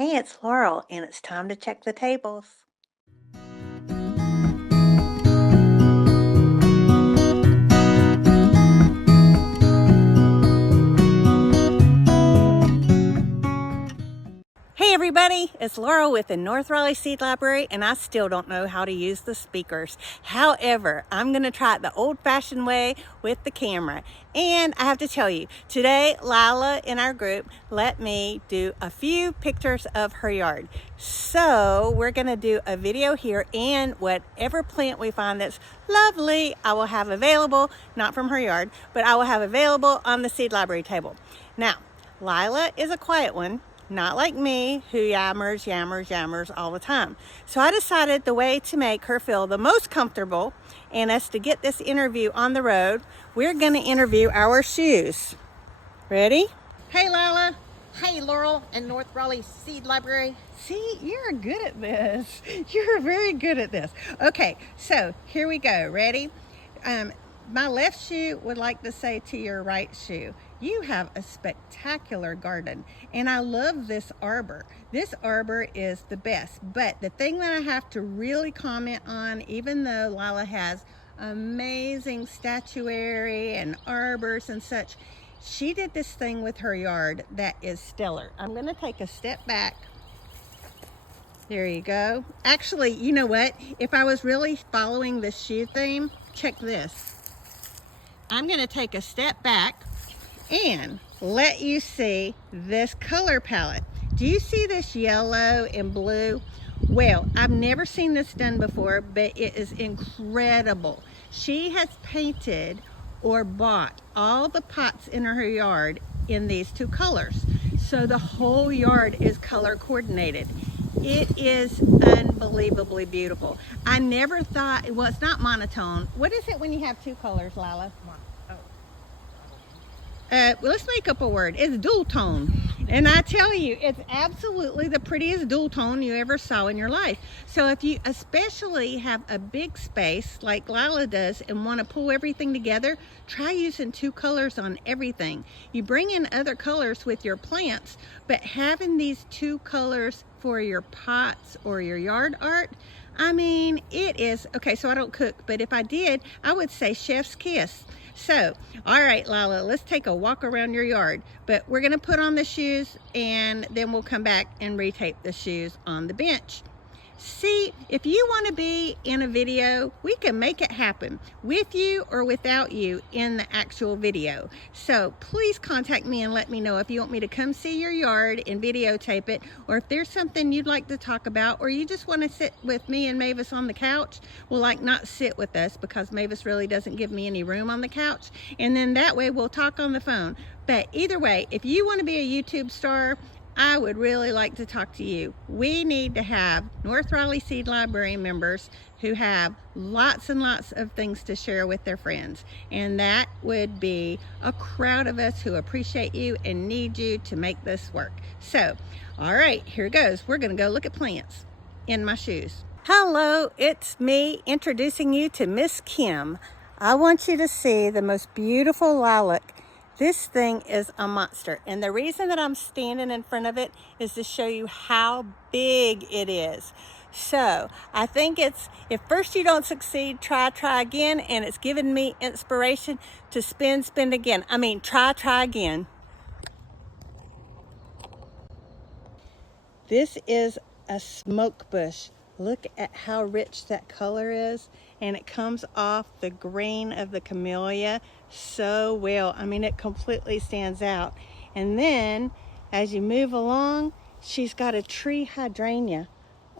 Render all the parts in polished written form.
Hey, it's Laurel, and it's time to check the tables. Hey everybody, it's Laurel with the North Raleigh Seed Library, and I still don't know how to use the speakers. However, I'm going to try it the old-fashioned way with the camera. And I have to tell you, today Lila in our group let me do a few pictures of her yard. So we're going to do a video here, and whatever plant we find that's lovely, I will have available, not from her yard, but I will have available on the Seed Library table. Now, Lila is a quiet one. Not like me, who yammers all the time. So I decided the way to make her feel the most comfortable and us to get this interview on the road, we're going to interview our shoes. Ready? Hey, Lila. Hey, Laurel and North Raleigh Seed Library. See, you're good at this. You're very good at this. Okay, so here we go. Ready? My left shoe would like to say to your right shoe, you have a spectacular garden, and I love this arbor. This arbor is the best, but the thing that I have to really comment on, even though Lila has amazing statuary and arbors and such, she did this thing with her yard that is stellar. I'm going to take a step back. There you go. Actually, you know what? If I was really following the shoe theme, check this. I'm going to take a step back and let you see this color palette. Do you see this yellow and blue? Well, I've never seen this done before, but it is incredible. She has painted or bought all the pots in her yard in these two colors. So the whole yard is color coordinated. It is unbelievably beautiful. I never thought, well, it's not monotone. What is it when you have two colors, Lila? Well, let's make up a word. It's dual tone. And I tell you, it's absolutely the prettiest dual tone you ever saw in your life. So if you especially have a big space like Lila does and want to pull everything together, try using two colors on everything. You bring in other colors with your plants, but having these two colors for your pots or your yard art, I mean, it is, okay, so I don't cook, but if I did, I would say chef's kiss. So, all right, Lila, let's take a walk around your yard, but we're going to put on the shoes and then we'll come back and retape the shoes on the bench. See, if you want to be in a video, we can make it happen with you or without you in the actual video. So please contact me and let me know if you want me to come see your yard and videotape it, or if there's something you'd like to talk about, or you just want to sit with me and Mavis on the couch. Well, like, not sit with us because Mavis really doesn't give me any room on the couch. And then that way we'll talk on the phone. But either way, if you want to be a YouTube star, I would really like to talk to you. We need to have North Raleigh Seed Library members who have lots and lots of things to share with their friends. And that would be a crowd of us who appreciate you and need you to make this work. So, all right, here goes. We're going to go look at plants in my shoes. Hello, it's me introducing you to Miss Kim. I want you to see the most beautiful lilac. This thing is a monster, and the reason that I'm standing in front of it is to show you how big it is. So I think it's, if first you don't succeed, try again, and it's given me inspiration to spin again. I mean, try again. This is a smoke bush. Look at how rich that color is, and it comes off the green of the camellia so well. I mean, it completely stands out. And then as you move along, she's got a tree hydrangea.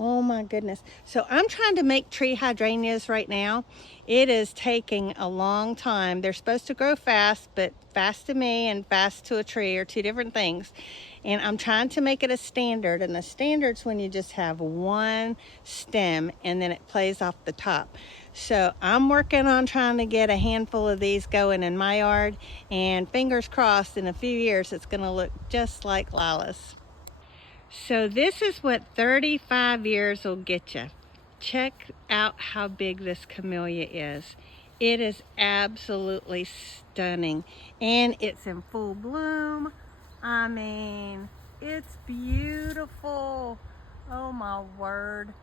Oh my goodness. So I'm trying to make tree hydrangeas right now. It is taking a long time. They're supposed to grow fast, but fast to me and fast to a tree are two different things. And I'm trying to make it a standard, and a standard's when you just have one stem and then it plays off the top. So I'm working on trying to get a handful of these going in my yard, and fingers crossed in a few years it's going to look just like Lila's. So this is what 35 years will get you. Check out how big this camellia is. It is absolutely stunning, and it's in full bloom. I mean, It's beautiful. Oh my word.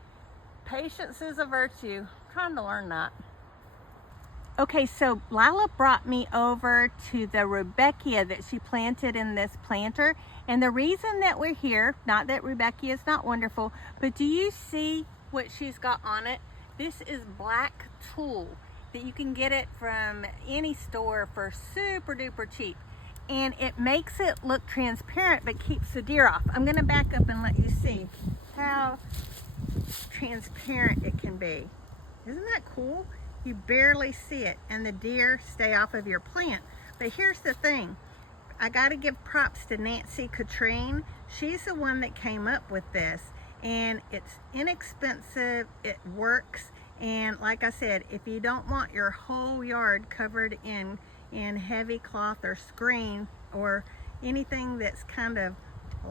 Patience is a virtue. I'm trying to learn that. Okay, so Lila brought me over to the Rudbeckia that she planted in this planter. And the reason that we're here, not that Rudbeckia is not wonderful, but do you see what she's got on it? This is black tulle that you can get it from any store for super duper cheap. And it makes it look transparent but keeps the deer off. I'm gonna back up and let you see how transparent it can be. Isn't that cool? You barely see it and the deer stay off of your plant. But here's the thing, I gotta give props to Nancy Katrine. She's the one that came up with this, and it's inexpensive, it works, and like I said, if you don't want your whole yard covered in heavy cloth or screen or anything that's kind of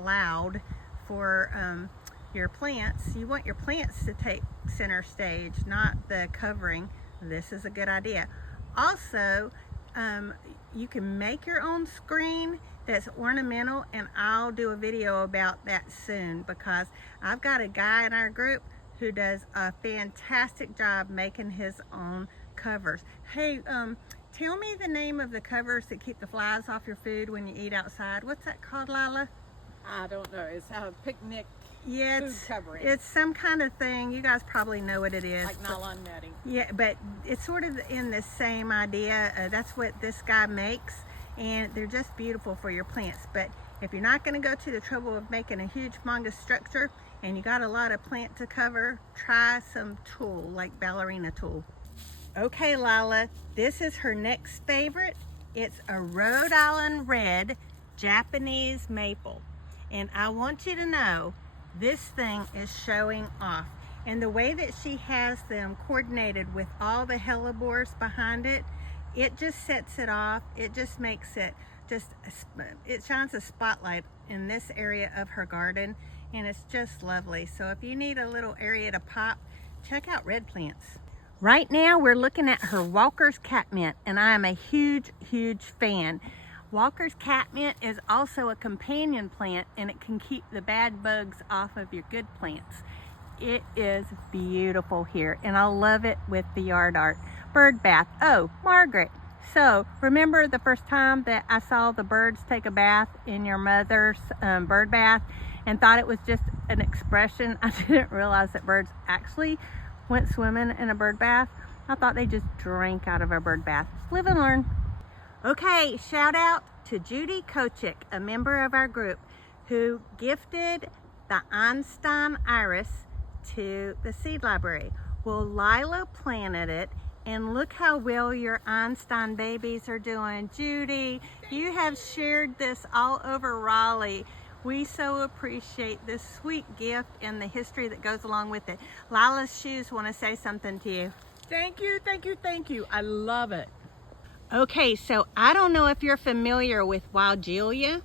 loud for your plants, you want your plants to take center stage, not the covering. This is a good idea. Also, you can make your own screen that's ornamental, and I'll do a video about that soon because I've got a guy in our group who does a fantastic job making his own covers. Hey, tell me the name of the covers that keep the flies off your food when you eat outside. What's that called, Lila? I don't know. It's a picnic Yeah, food covering. it's some kind of thing. You guys probably know what it is. Like nylon netting. Yeah, but it's sort of in the same idea. That's what this guy makes, and they're just beautiful for your plants. But if you're not going to go to the trouble of making a huge humongous structure and you got a lot of plant to cover, try some tulle like ballerina tulle. Okay, Lila, this is her next favorite. It's a Rhode Island red Japanese maple, and I want you to know this thing is showing off. And the way that she has them coordinated with all the hellebores behind it, it just sets it off. It just makes it it shines a spotlight in this area of her garden, and it's just lovely. So if you need a little area to pop, check out red plants. Right now we're looking at her Walker's catmint, and I am a huge fan. Walker's catmint is also a companion plant, and it can keep the bad bugs off of your good plants. It is beautiful here, and I love it with the yard art. Bird bath. Oh, Margaret. So, remember the first time that I saw the birds take a bath in your mother's bird bath and thought it was just an expression? I didn't realize that birds actually went swimming in a bird bath. I thought they just drank out of a bird bath. Live and learn. Okay, shout out to Judy Kochik, a member of our group, who gifted the Einstein iris to the seed library. Well, Lila planted it, and look how well your Einstein babies are doing. Judy, you have shared this all over Raleigh. We so appreciate this sweet gift and the history that goes along with it. Lila's shoes want to say something to you. Thank you, thank you, thank you. I love it. Okay, so I don't know if you're familiar with Wigelia.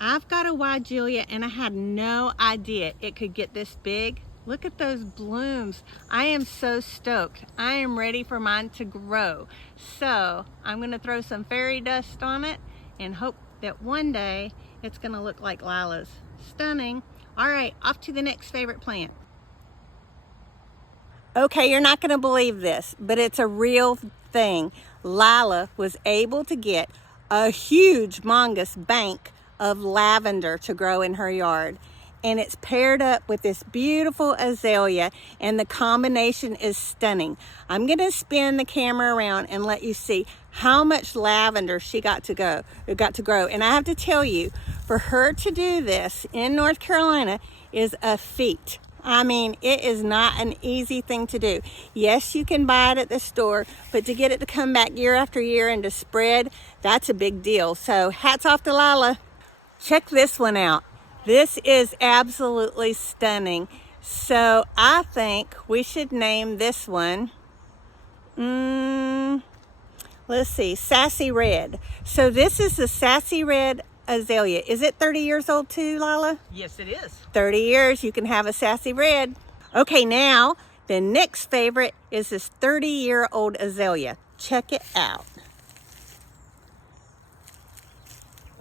I've got a Wigelia, and I had no idea it could get this big. Look at those blooms. I am so stoked. I am ready for mine to grow. So I'm gonna throw some fairy dust on it and hope that one day it's gonna look like Lila's. Stunning. All right, off to the next favorite plant. Okay, you're not gonna believe this, but it's a real thing. Lila was able to get a huge mongoose bank of lavender to grow in her yard. And it's paired up with this beautiful azalea, and the combination is stunning. I'm gonna spin the camera around and let you see how much lavender she got to grow. And I have to tell you, for her to do this in North Carolina is a feat. I mean, it is not an easy thing to do. Yes, you can buy it at the store, but to get it to come back year after year and to spread, that's a big deal. So hats off to Lila. Check this one out. This is absolutely stunning. So I think we should name this one, let's see, Sassy Red. So this is the Sassy Red azalea. Is it 30 years old too, Lila? Yes, it is. 30 years, you can have a Sassy Red. Okay, now the next favorite is this 30-year-old azalea. Check it out.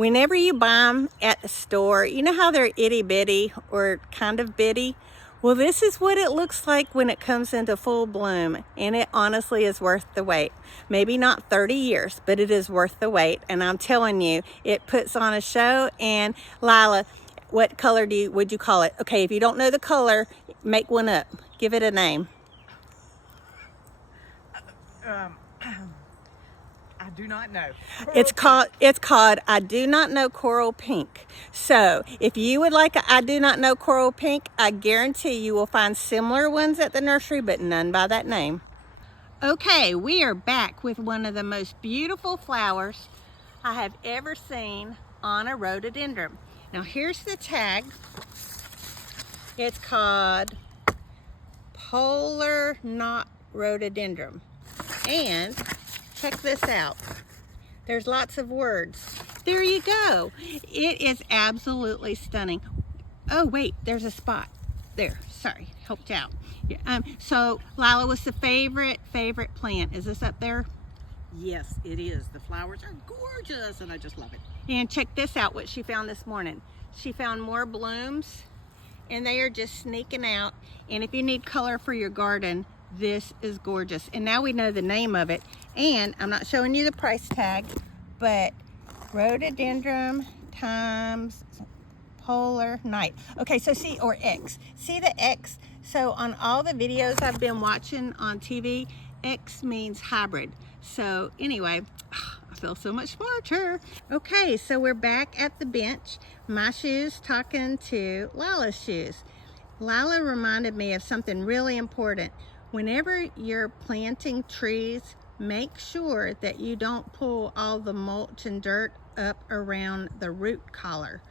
Whenever you buy them at the store, you know how they're itty bitty or kind of bitty? Well, this is what it looks like when it comes into full bloom, and it honestly is worth the wait. Maybe not 30 years, but it is worth the wait, and I'm telling you, it puts on a show. And Lila, what color would you call it? Okay, if you don't know the color, make one up. Give it a name. I do not know. It's called I Do Not Know Coral Pink. So if you would like a I Do Not Know Coral Pink, I guarantee you will find similar ones at the nursery, but none by that name. Okay, we are back with one of the most beautiful flowers I have ever seen on a rhododendron. Now here's the tag. It's called Polar Knot Rhododendron. And check this out. There's lots of words. There you go. It is absolutely stunning. Oh wait, there's a spot. There, sorry, helped out. So Lila, what's the favorite plant? Is this up there? Yes, it is. The flowers are gorgeous and I just love it. And check this out, what she found this morning. She found more blooms and they are just sneaking out. And if you need color for your garden, this is gorgeous. And now we know the name of it. And I'm not showing you the price tag, but rhododendron times polar night. Okay, so see, or X. See the X? So on all the videos I've been watching on TV, X means hybrid. So anyway, I feel so much smarter. Okay, so we're back at the bench. My shoes talking to Lila's shoes. Lila reminded me of something really important. Whenever you're planting trees, make sure that you don't pull all the mulch and dirt up around the root collar.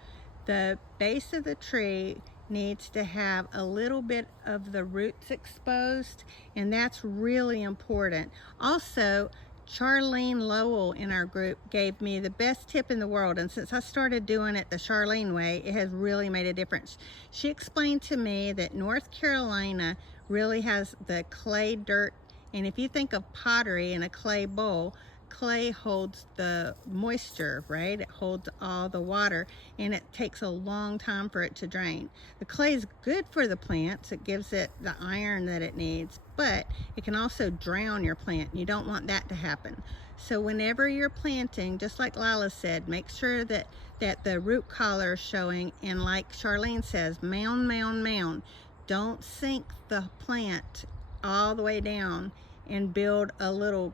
The base of the tree needs to have a little bit of the roots exposed, and that's really important. Also, Charlene Lowell in our group gave me the best tip in the world, and since I started doing it the Charlene way, it has really made a difference. She explained to me that North Carolina really has the clay dirt, and if you think of pottery in a clay bowl, clay holds the moisture, right? It holds all the water, and it takes a long time for it to drain. The clay is good for the plants. It gives it the iron that it needs, but it can also drown your plant. You don't want that to happen. So whenever you're planting, just like Lila said, make sure that the root collar is showing, and like Charlene says, mound, mound, mound. Don't sink the plant all the way down and build a little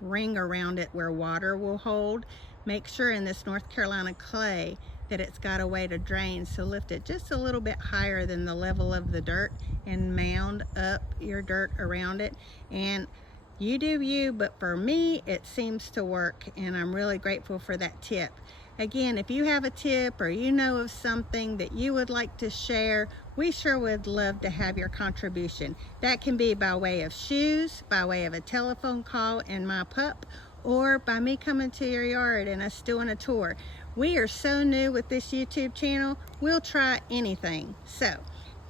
ring around it where water will hold. Make sure in this North Carolina clay that it's got a way to drain, so lift it just a little bit higher than the level of the dirt and mound up your dirt around it. And you do you, but for me it seems to work, and I'm really grateful for that tip. Again, if you have a tip or you know of something that you would like to share, we sure would love to have your contribution. That can be by way of shoes, by way of a telephone call and my pup, or by me coming to your yard and us doing a tour. We are so new with this YouTube channel, we'll try anything. So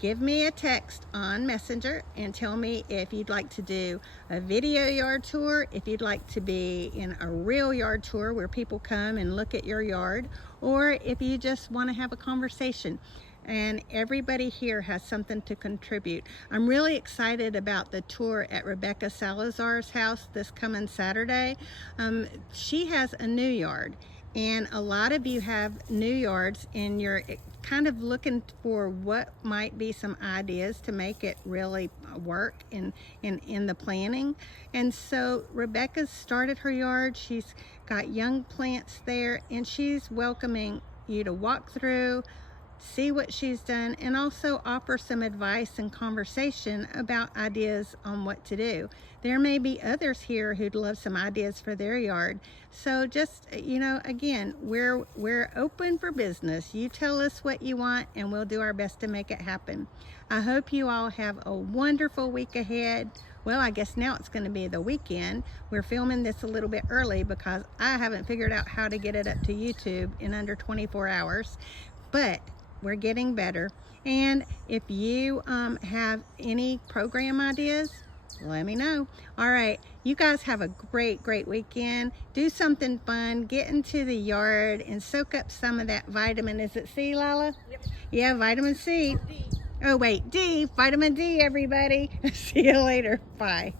give me a text on Messenger and tell me if you'd like to do a video yard tour, if you'd like to be in a real yard tour where people come and look at your yard, or if you just want to have a conversation. And everybody here has something to contribute. I'm really excited about the tour at Rebecca Salazar's house this coming Saturday. She has a new yard, and a lot of you have new yards, and you're kind of looking for what might be some ideas to make it really work in the planning. And so Rebecca's started her yard. She's got young plants there, and she's welcoming you to walk through, see what she's done, and also offer some advice and conversation about ideas on what to do. There may be others here who'd love some ideas for their yard. So just, you know, again, we're open for business. You tell us what you want and we'll do our best to make it happen. I hope you all have a wonderful week ahead. Well, I guess now it's going to be the weekend. We're filming this a little bit early because I haven't figured out how to get it up to YouTube in under 24 hours. But we're getting better. And if you have any program ideas, let me know. All right, you guys have a great weekend. Do something fun. Get into the yard and soak up some of that vitamin. Is it C, Lila? Yep. Yeah, vitamin C. D. Oh, wait, D. Vitamin D, everybody. See you later. Bye.